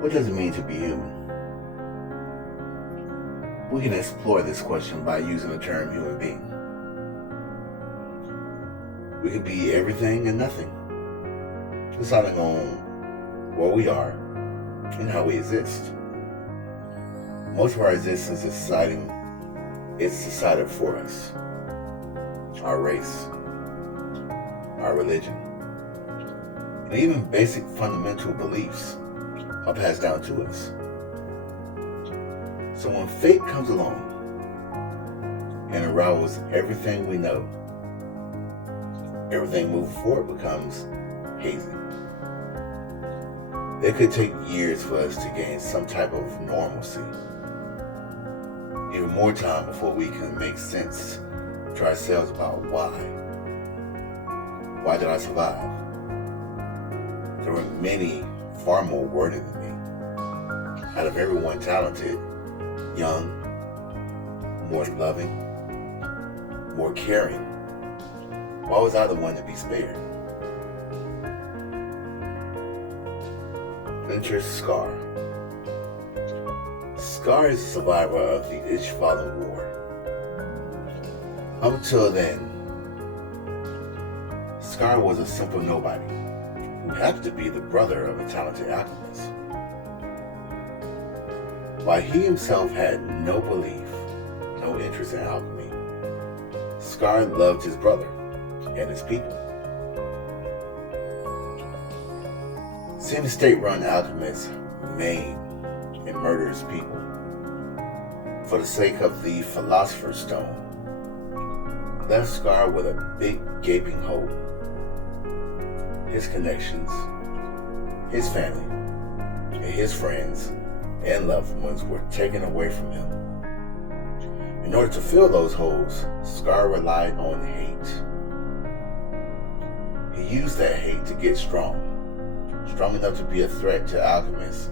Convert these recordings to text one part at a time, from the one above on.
What does it mean to be human? We can explore this question by using the term human being. We can be everything and nothing, deciding on where we are and how we exist. Most of our existence is decided for us. Our race, our religion, and even basic fundamental beliefs are passed down to us. So when fate comes along and unravels everything we know, everything moving forward becomes hazy. It could take years for us to gain some type of normalcy. Even more time before we can make sense to ourselves about why. Why did I survive? There were many far more worthy than me. Out of everyone talented, young, more loving, more caring, why was I the one to be spared? Enter Scar. Scar is a survivor of the Ishvalan War. Up until then, Scar was a simple nobody who happened to be the brother of a talented alchemist. While he himself had no belief, no interest in alchemy, Scar loved his brother and his people. Seeing the state-run alchemist maim and murder his people for the sake of the Philosopher's Stone left Scar with a big gaping hole. His connections, his family, and his friends and loved ones were taken away from him. In order to fill those holes, Scar relied on hate. He used that hate to get strong enough to be a threat to alchemists,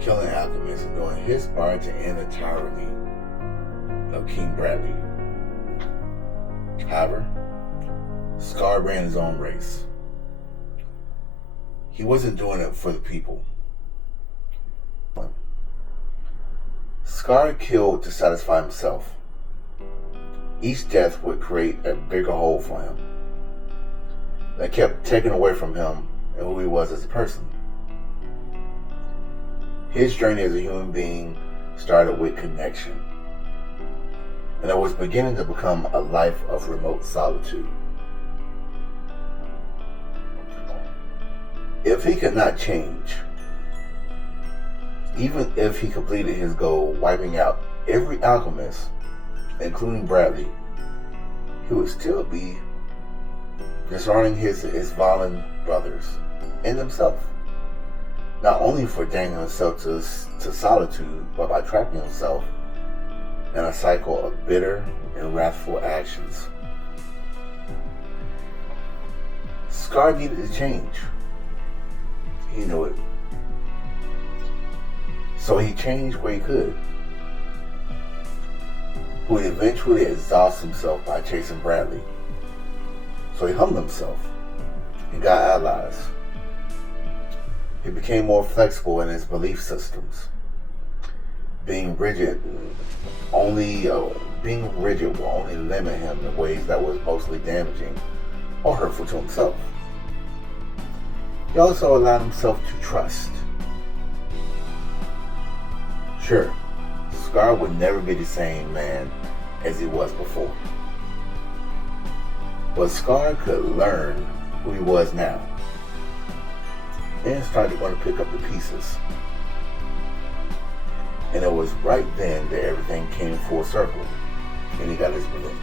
killing alchemists and doing his part to end the tyranny of King Bradley. However, Scar ran his own race. He wasn't doing it for the people. Scar killed to satisfy himself. Each death would create a bigger hole for him that kept taking away from him and who he was as a person. His journey as a human being started with connection, and it was beginning to become a life of remote solitude. If he could not change, even if he completed his goal, wiping out every alchemist, including Bradley, he would still be dishonoring his Ishvalan brothers and himself. Not only for damning himself to solitude, but by trapping himself in a cycle of bitter and wrathful actions. Scar needed to change. He knew it. So he changed where he could. Who would eventually exhaust himself by chasing Bradley. So he humbled himself and got allies. He became more flexible in his belief systems. Being rigid will only limit him in ways that was mostly damaging or hurtful to himself. He also allowed himself to trust. Sure, Scar would never be the same man as he was before. But Scar could learn who he was now and started going to pick up the pieces. And it was right then that everything came full circle and he got his revenge.